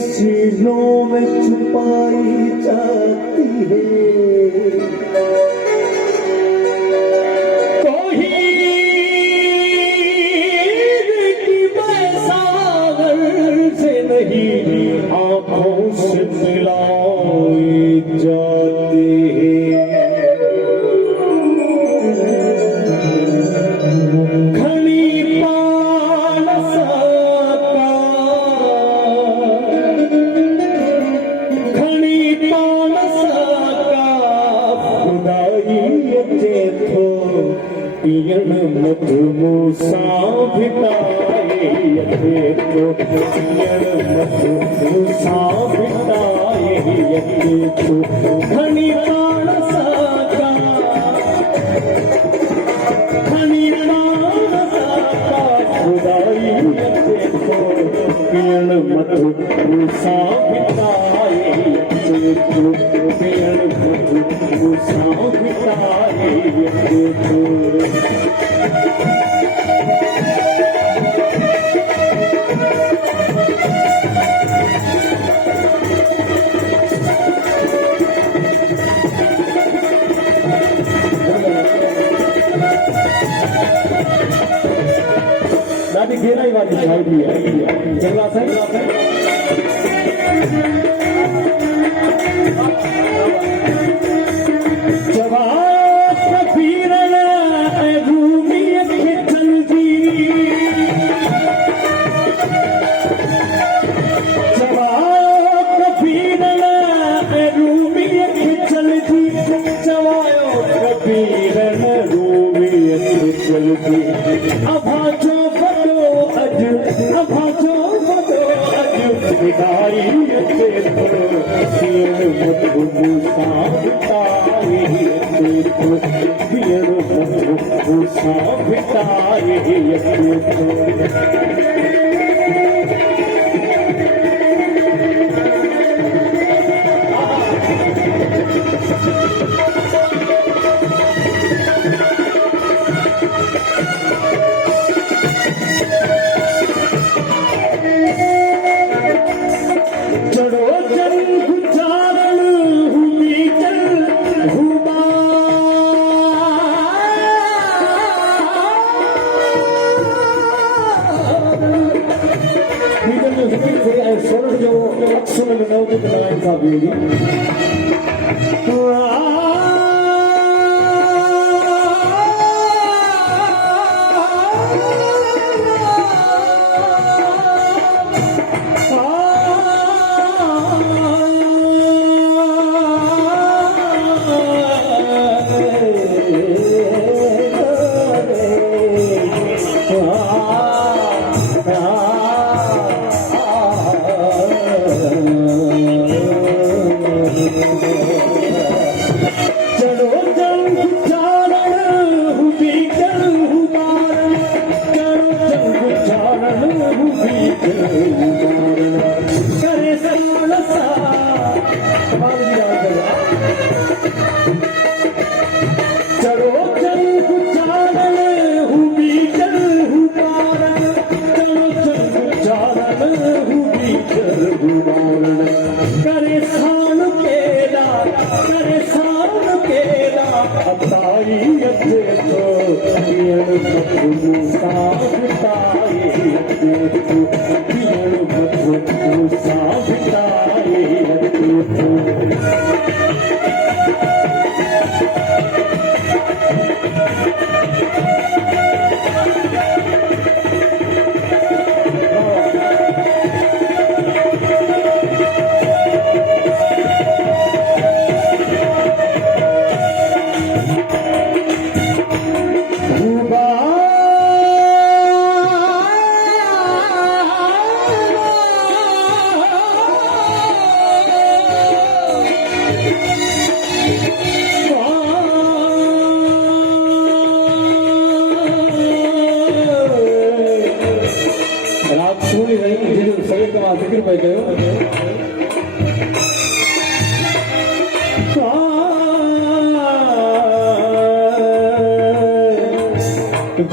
सीनों में छुपाई जाती है। कोई की सागर से नहीं आंखों से मिलाई जाती है। पियण मधुमूसा भिटाए तो पियण मधुमूसा भिटाए तो घनी मानसा का खुदाई तो पियण मधुमूसा भिटाए तो पियण मधुमूसा भिटाए दादी घेरा ही वाली दिखाई दी है जंगला से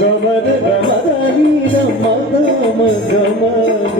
गमर गमरी मद मद मद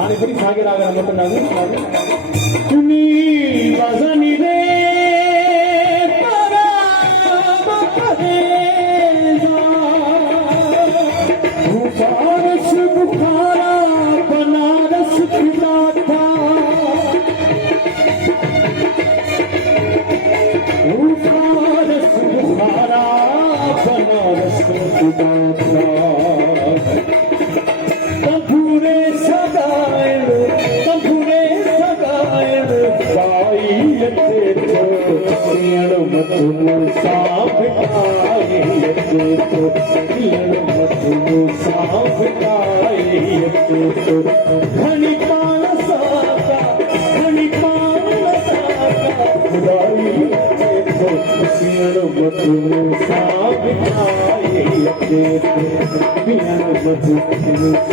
आणि पुढे मागे लागला मोठं लागू तुम्ही वाजनी रे बुखारस बुखारा बनारस पिता था बुखारस बुखारा बनारस पिता था तंबूरे सगायल बाईयते तो सियण मतु साबिताईयते तो सियण मतु साबिताईयते तो घनी पान साका खुदाईयते तो सियण मतु साबिताईयते तो सियण मतु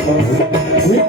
साबिताईयते